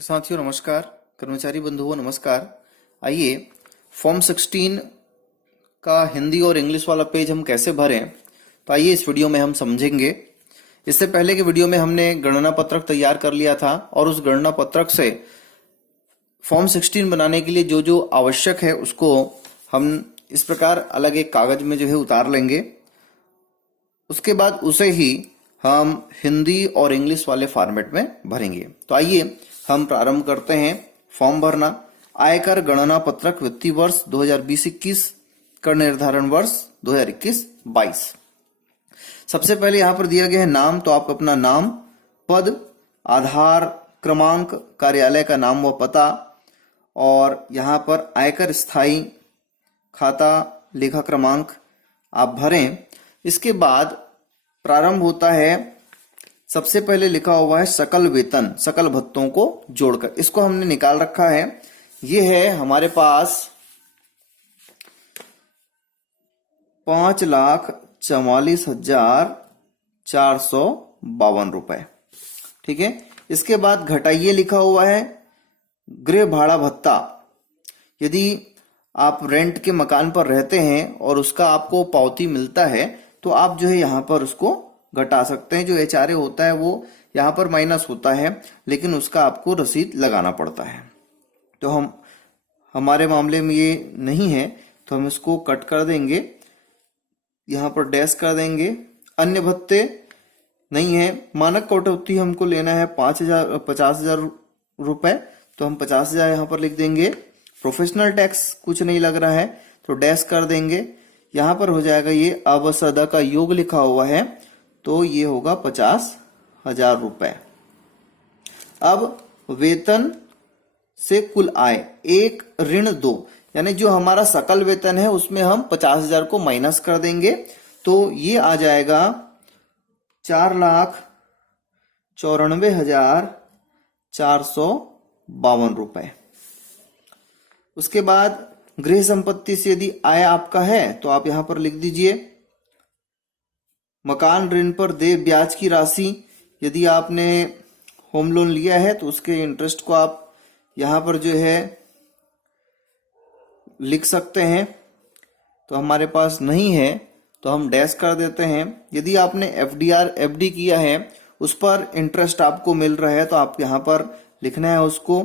साथियों नमस्कार। कर्मचारी बंधुओं नमस्कार। आइए फॉर्म 16 का हिंदी और इंग्लिश वाला पेज हम कैसे भरें, तो आइए इस वीडियो में हम समझेंगे। इससे पहले के वीडियो में हमने गणना पत्रक तैयार कर लिया था और उस गणना पत्रक से फॉर्म 16 बनाने के लिए जो जो आवश्यक है उसको हम इस प्रकार अलग एक कागज में जो है उतार लेंगे। उसके बाद उसे ही हम हिंदी और इंग्लिश वाले फॉर्मेट में भरेंगे। तो आइए हम प्रारंभ करते हैं फॉर्म भरना। आयकर गणना पत्रक वित्तीय वर्ष 2020-21, कर निर्धारण वर्ष 2021-22। सबसे पहले यहां पर दिया गया है नाम, तो आप अपना नाम, पद, आधार क्रमांक, कार्यालय का नाम व पता, और यहां पर आयकर स्थायी खाता लेखा क्रमांक आप भरें। इसके बाद प्रारंभ होता है, सबसे पहले लिखा हुआ है सकल वेतन, सकल भत्तों को जोड़कर। इसको हमने निकाल रखा है। ये है हमारे पास 5,44,452 रुपए। ठीक है। इसके बाद घटाइए लिखा हुआ है गृह भाड़ा भत्ता। यदि आप रेंट के मकान पर रहते हैं और उसका आपको पावती मिलता है तो आप जो है यहाँ पर उसको घटा सकते हैं। जो एचआरए होता है वो यहाँ पर माइनस होता है, लेकिन उसका आपको रसीद लगाना पड़ता है। तो हमारे मामले में ये नहीं है, तो हम इसको कट कर देंगे, यहाँ पर डैश कर देंगे। अन्य भत्ते नहीं है। मानक कटौती हमको लेना है 50,000 रुपए, तो हम 50,000 यहाँ पर लिख देंगे। प्रोफेशनल टैक्स कुछ नहीं लग रहा है तो डैश कर देंगे। यहाँ पर हो जाएगा ये अवसदा का योग लिखा हुआ है, तो ये होगा 50,000 रुपए। अब वेतन से कुल आय 1 ऋण 2, यानी जो हमारा सकल वेतन है उसमें हम 50,000 को माइनस कर देंगे, तो ये आ जाएगा 4,94,452 रुपए। उसके बाद गृह संपत्ति से यदि आय आपका है तो आप यहां पर लिख दीजिए मकान ऋण पर देय ब्याज की राशि। यदि आपने होम लोन लिया है तो उसके इंटरेस्ट को आप यहां पर जो है लिख सकते हैं। तो हमारे पास नहीं है तो हम डैश कर देते हैं। यदि आपने एफडी किया है, उस पर इंटरेस्ट आपको मिल रहा है, तो आप यहां पर लिखना है उसको।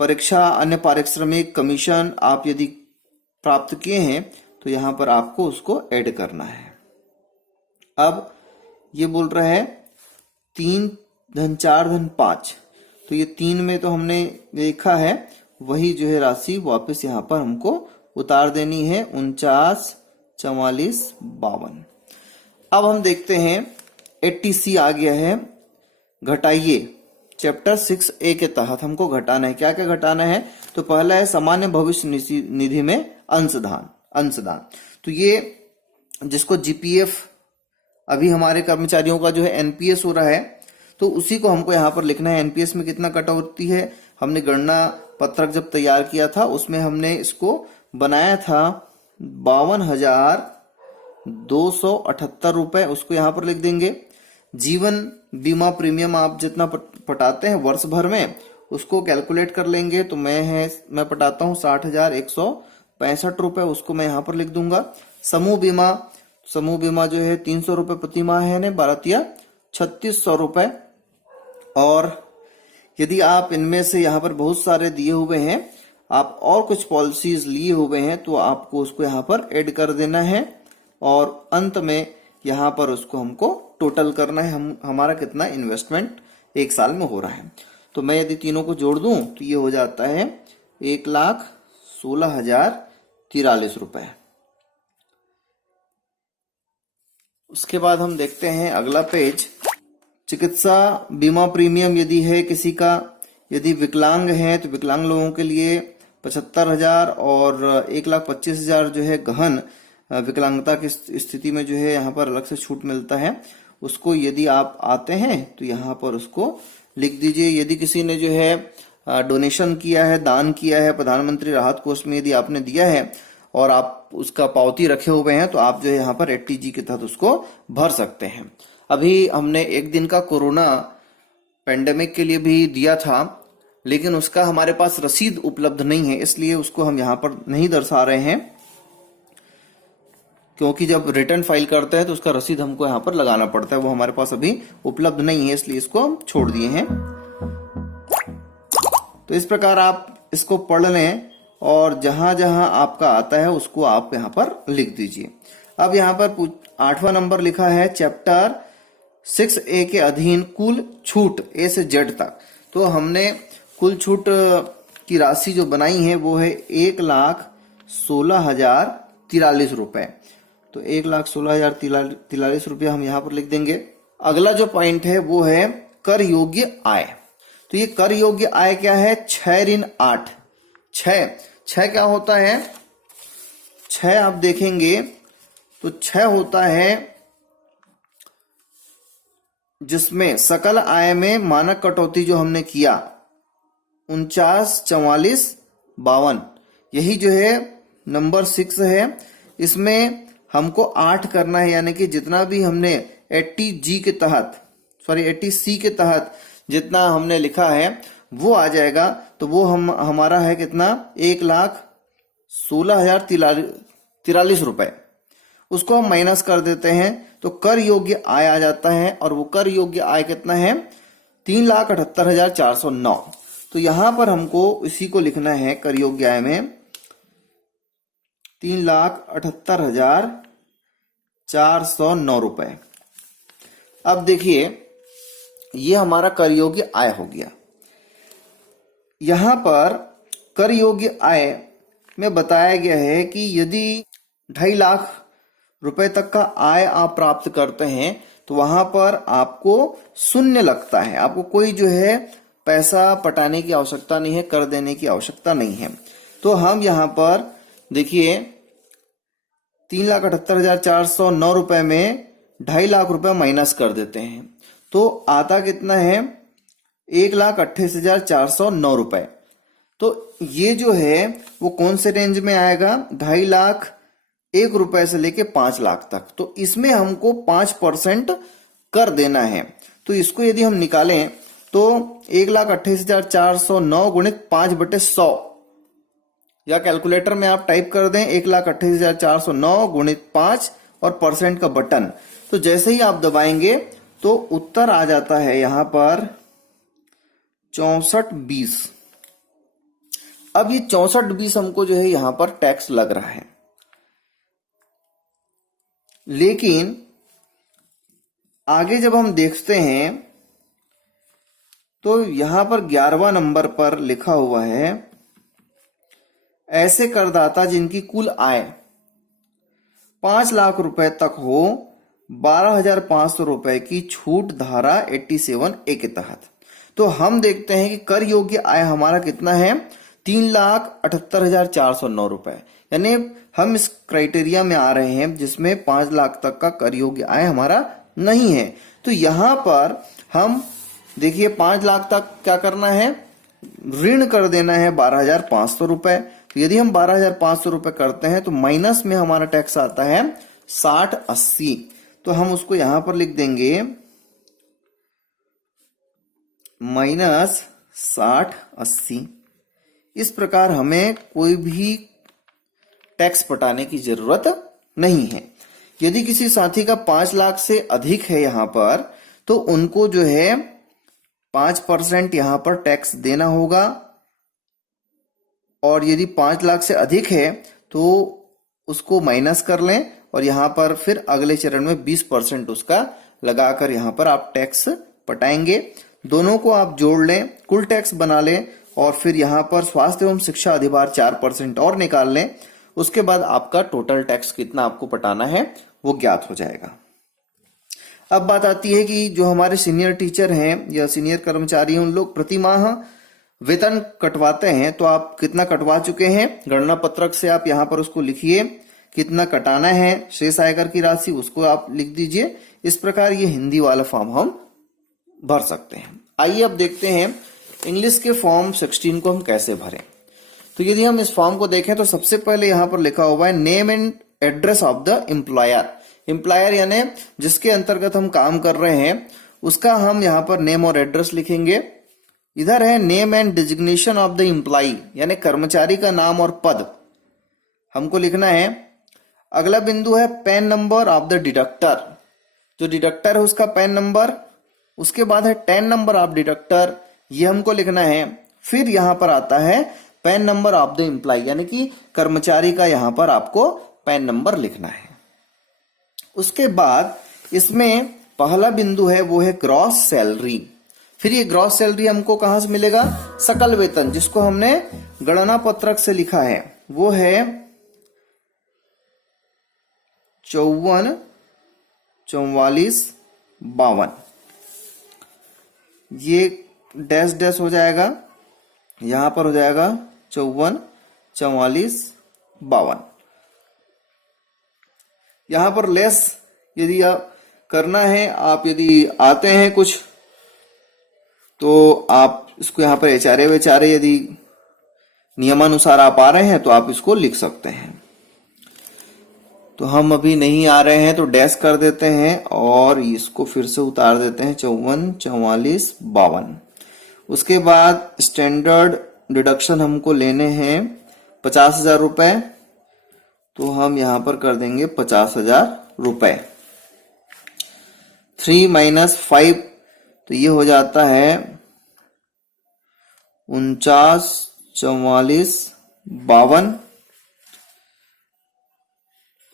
परीक्षा अन्य पारिश्रमिक कमीशन आप यदि प्राप्त किए हैं तो यहां पर आपको उसको ऐड करना है। अब ये बोल रहा है 3 धन 4 धन 5, तो ये 3 में तो हमने देखा है, वही जो है राशि वापस यहाँ पर हमको उतार देनी है 49,44,52। अब हम देखते हैं 80C आ गया है। घटाइए चैप्टर 6A के तहत हमको घटाना है। क्या क्या घटाना है? तो पहला है सामान्य भविष्य निधि में अंशदान। तो ये जिसको जीपीएफ, अभी हमारे कर्मचारियों का जो है एनपीएस हो रहा है, तो उसी को हमको यहाँ पर लिखना है। एनपीएस में कितना कटौती है, हमने गणना पत्रक जब तैयार किया था उसमें हमने इसको बनाया था 52,278 रुपए, उसको यहाँ पर लिख देंगे। जीवन बीमा प्रीमियम आप जितना पटाते हैं वर्ष भर में उसको कैलकुलेट कर लेंगे। तो मैं पटाता हूँ 60,165 रुपए, उसको मैं यहाँ पर लिख दूंगा। समूह बीमा जो है 300 रुपए प्रति माह है, 3600 रुपए। और यदि आप इनमें से यहाँ पर बहुत सारे दिए हुए हैं, आप और कुछ पॉलिसीज लिए हुए हैं, तो आपको उसको यहाँ पर ऐड कर देना है और अंत में यहाँ पर उसको हमको टोटल करना है, हमारा कितना इन्वेस्टमेंट एक साल में हो रहा है। तो मैं यदि तीनों को जोड़ दूं तो ये हो जाता है 1,16,043 रुपए। उसके बाद हम देखते हैं अगला पेज, चिकित्सा बीमा प्रीमियम यदि है किसी का, यदि विकलांग है तो विकलांग लोगों के लिए 75,000 और 1,25,000 जो है गहन विकलांगता की स्थिति में जो है यहाँ पर अलग से छूट मिलता है। उसको यदि आप आते हैं तो यहाँ पर उसको लिख दीजिए। यदि किसी ने जो है डोनेशन किया है, दान किया है, प्रधानमंत्री राहत कोष में यदि आपने दिया है और आप उसका पावती रखे हुए हैं, तो आप जो है यहाँ पर 80G के तहत उसको भर सकते हैं। अभी हमने एक दिन का कोरोना पेंडेमिक के लिए भी दिया था, लेकिन उसका हमारे पास रसीद उपलब्ध नहीं है, इसलिए उसको हम यहाँ पर नहीं दर्शा रहे हैं, क्योंकि जब रिटर्न फाइल करते हैं तो उसका रसीद हमको यहाँ पर लगाना पड़ता है, वो हमारे पास अभी उपलब्ध नहीं है, इसलिए इसको हम छोड़ दिए हैं। तो इस प्रकार आप इसको पढ़ लें और जहां जहां आपका आता है उसको आप यहाँ पर लिख दीजिए। अब यहाँ पर 8वां नंबर लिखा है चैप्टर 6A के अधीन कुल छूट A से Z तक। तो हमने कुल छूट की राशि जो बनाई है वो है 1,16,043 रुपए। तो 1,16,043 रुपया हम यहाँ पर लिख देंगे। अगला जो पॉइंट है वो है कर योग्य आय। तो ये कर योग्य आय क्या है? 6 ऋण 8। 6 क्या होता है? 6 आप देखेंगे तो 6 होता है जिसमें सकल आय में मानक कटौती जो हमने किया 49, 44, 52, यही जो है नंबर 6 है। इसमें हमको 8 करना है, यानी कि जितना भी हमने 80G के तहत 80C के तहत जितना हमने लिखा है वो आ जाएगा। तो वो हमारा है कितना? 1,16,043 रुपए। उसको हम माइनस कर देते हैं तो कर योग्य आय आ जाता है, और वो कर योग्य आय कितना है? 3,78,409। तो यहां पर हमको इसी को लिखना है कर योग्य आय में 3,78,409 रुपए। अब देखिए ये हमारा कर योग्य आय हो गया। यहां पर कर योग्य आय में बताया गया है कि यदि 2.5 लाख रुपए तक का आय आप प्राप्त करते हैं तो वहां पर आपको शून्य लगता है, आपको कोई जो है पैसा पटाने की आवश्यकता नहीं है, कर देने की आवश्यकता नहीं है। तो हम यहां पर देखिए 3,78,409 रुपए में 2.5 लाख रुपए माइनस कर देते हैं तो आता कितना है? 1,28,409 रुपए। तो ये जो है वो कौन से रेंज में आएगा? 2.5 लाख 1 रुपए से लेके 5 लाख तक। तो इसमें हमको 5% कर देना है। तो इसको यदि हम निकालें तो 1,28,409 गुणित 5/100, या कैलकुलेटर में आप टाइप कर दें 1,28,409 गुणित 5 और परसेंट का बटन। तो जैसे ही आप दबाएंगे तो उत्तर आ जाता है यहां पर 6420। अब ये 6420 हमको जो है यहां पर टैक्स लग रहा है, लेकिन आगे जब हम देखते हैं तो यहां पर 11वां नंबर पर लिखा हुआ है ऐसे करदाता जिनकी कुल आय 5 लाख रुपए तक हो 12,500 रुपए की छूट धारा 87A के तहत। तो हम देखते हैं कि कर योग्य आय हमारा कितना है? 3,78,409 रुपए। यानी हम इस क्राइटेरिया में आ रहे हैं जिसमें 5 लाख तक का कर योग्य आय हमारा नहीं है। तो यहां पर हम देखिए 5 लाख तक क्या करना है? ऋण कर देना है 12,500 रुपए। तो यदि हम 12,500 रुपए करते हैं तो माइनस में हमारा टैक्स आता है 60-80। तो हम उसको यहां पर लिख देंगे -60-80। इस प्रकार हमें कोई भी टैक्स पटाने की जरूरत नहीं है। यदि किसी साथी का 5 लाख से अधिक है यहां पर तो उनको जो है 5% यहां पर टैक्स देना होगा, और यदि 5 लाख से अधिक है तो उसको माइनस कर लें और यहां पर फिर अगले चरण में 20% उसका लगाकर यहां पर आप टैक्स पटाएंगे। दोनों को आप जोड़ लें, कुल टैक्स बना लें और फिर यहां पर स्वास्थ्य एवं शिक्षा अधिभार 4% और निकाल लें। उसके बाद आपका टोटल टैक्स कितना आपको पटाना है वो ज्ञात हो जाएगा। अब बात आती है कि जो हमारे सीनियर टीचर हैं या सीनियर कर्मचारी हैं उन लोग प्रति माह वेतन कटवाते हैं, तो आप कितना कटवा चुके हैं? गणना पत्रक से आप यहां पर उसको लिखिए, कितना कटाना है, शेष आयकर की राशि उसको आप लिख दीजिए। इस प्रकार ये हिंदी वाला फॉर्म हम भर सकते हैं। आइए अब देखते हैं इंग्लिश के फॉर्म 16 को हम कैसे भरें। तो यदि हम इस फॉर्म को देखें तो सबसे पहले यहां पर लिखा हुआ है name and address of the employer. Employer यानी जिसके अंतर्गत हम काम कर रहे हैं उसका हम यहां पर नेम और एड्रेस लिखेंगे। इधर है name and designation of the employee, यानी कर्मचारी का नाम और पद हमको लिखना है। अगला बिंदु है PAN number of the deductor, जो डिडक्टर है उसका पैन नंबर। उसके बाद है टैन नंबर ऑफ डिडक्टर, ये हमको लिखना है। फिर यहां पर आता है PAN number of the employee, यानी कि कर्मचारी का यहां पर आपको पैन नंबर लिखना है। उसके बाद इसमें पहला बिंदु है वो है ग्रॉस सैलरी। फिर ये ग्रॉस सैलरी हमको कहां से मिलेगा? सकल वेतन, जिसको हमने गणना पत्रक से लिखा है वो है 54, 44, 52। ये डैश डैश हो जाएगा, यहां पर हो जाएगा 54, 44, 52। यहां पर लेस यदि आप करना है, आप यदि आते हैं कुछ तो आप इसको यहां पर एचआरए वेचारे यदि नियमानुसार आप आ रहे हैं तो आप इसको लिख सकते हैं। तो हम अभी नहीं आ रहे हैं तो डैश कर देते हैं और इसको फिर से उतार देते हैं 54, 44, 52। उसके बाद स्टैंडर्ड डिडक्शन हमको लेने हैं 50,000 रुपए, तो हम यहां पर कर देंगे 50,000 रुपए। 3 - 5 तो ये हो जाता है 49, 44, 52।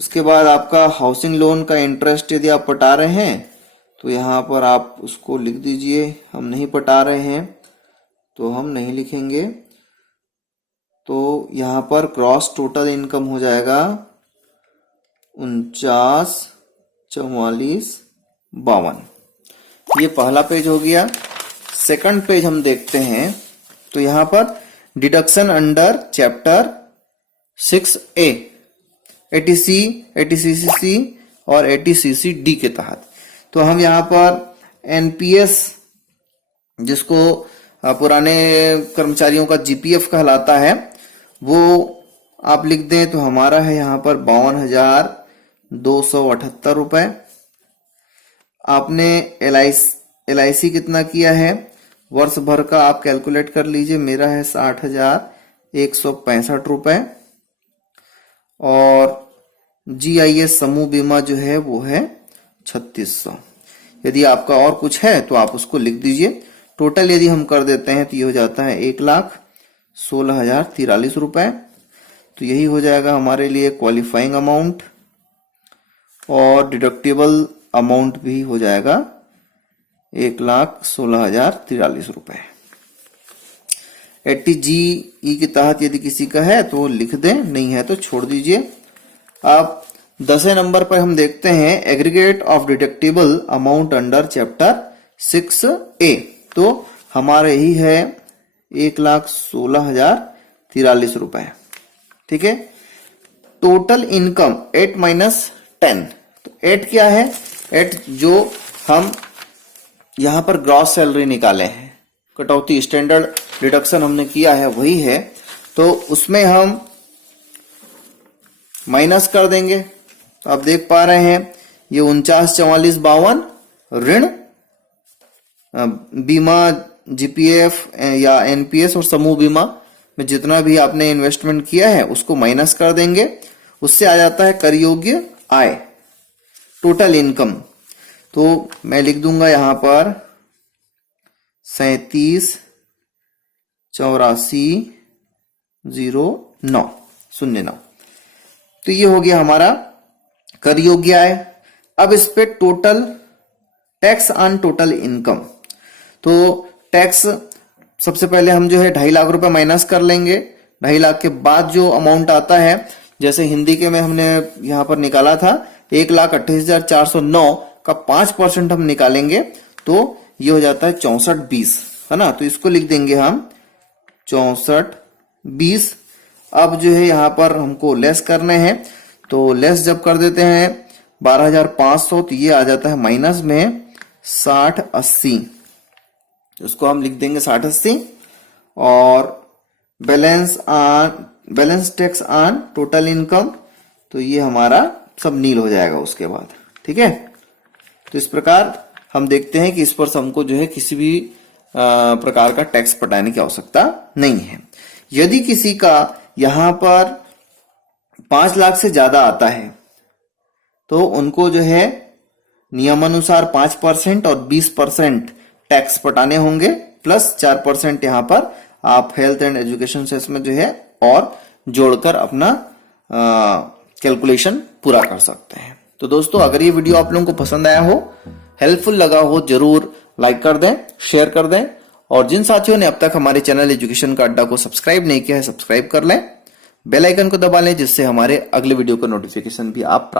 उसके बाद आपका हाउसिंग लोन का इंटरेस्ट यदि आप पटा रहे हैं तो यहां पर आप उसको लिख दीजिए। हम नहीं पटा रहे हैं तो हम नहीं लिखेंगे। तो यहां पर क्रॉस टोटल इनकम हो जाएगा 49, 44, 52। ये पहला पेज हो गया। सेकंड पेज हम देखते हैं तो यहां पर deduction under chapter 6A, ATC, ATCCC और ATCCD के तहत। तो हम यहाँ पर NPS, जिसको पुराने कर्मचारियों का GPF कहलाता है, वो आप लिख दें तो हमारा है यहाँ पर 52,278 रुपए। आपने LIC कितना किया है वर्ष भर का आप कैलकुलेट कर लीजिए। मेरा है 60,165 रुपए। और GIS समूह बीमा जो है वो है 3600। यदि आपका और कुछ है तो आप उसको लिख दीजिए। टोटल यदि हम कर देते हैं तो ये हो जाता है 1,16,043 रुपए। तो यही हो जाएगा हमारे लिए क्वालिफाइंग अमाउंट, और डिडक्टेबल अमाउंट भी हो जाएगा 1,16,043 रुपए। 80GE के तहत यदि किसी का है तो लिख दें, नहीं है तो छोड़ दीजिए। अब 10वें नंबर पर हम देखते हैं aggregate of deductible amount under chapter 6A। तो हमारे ही है 1,16,043 रुपए। ठीक है। Total income 8 - 10। तो 8 क्या है? 8 जो हम यहां पर ग्रॉस सैलरी निकाले हैं, कटौती स्टैंडर्ड डिडक्शन हमने किया है वही है, तो उसमें हम माइनस कर देंगे। तो आप देख पा रहे हैं ये 49, 44, 52 ऋण बीमा, GPF या NPS और समूह बीमा में जितना भी आपने इन्वेस्टमेंट किया है उसको माइनस कर देंगे। उससे आ जाता है कर योग्य आय, टोटल इनकम। तो मैं लिख दूंगा यहां पर 37,84,09,09। तो ये हो गया हमारा कर योग्य आय। अब इस पे total tax on total income. तो टैक्स सबसे पहले हम जो है 2.5 लाख रुपए माइनस कर लेंगे। 2.5 लाख के बाद जो अमाउंट आता है, जैसे हिंदी के में हमने यहां पर निकाला था 1,28,409 का 5% हम निकालेंगे तो ये हो जाता है 6420, है ना। तो इसको लिख देंगे हम 6420। अब जो है यहां पर हमको लेस करने हैं, तो लेस जब कर देते हैं 12,500 तो ये आ जाता है माइनस में 6080। तो उसको हम लिख देंगे 6080। और balance tax on total income, तो ये हमारा सब नील हो जाएगा उसके बाद। ठीक है। तो इस प्रकार हम देखते हैं कि इस पर हमको जो है किसी भी प्रकार का टैक्स पटाने की आवश्यकता नहीं है। यदि किसी का यहां पर 5 लाख से ज्यादा आता है तो उनको जो है नियमानुसार 5% और 20% टैक्स पटाने होंगे, प्लस 4% यहां पर आप हेल्थ एंड एजुकेशन सेस में जो है और जोड़कर अपना कैलकुलेशन पूरा कर सकते हैं। तो दोस्तों, अगर ये वीडियो आप लोगों को पसंद आया हो, हेल्पफुल लगा हो, जरूर लाइक कर दें, शेयर कर दें, और जिन साथियों ने अब तक हमारे चैनल एजुकेशन का अड्डा को सब्सक्राइब नहीं किया है, सब्सक्राइब कर लें, बेल आइकन को दबा लें, जिससे हमारे अगले वीडियो का नोटिफिकेशन भी आप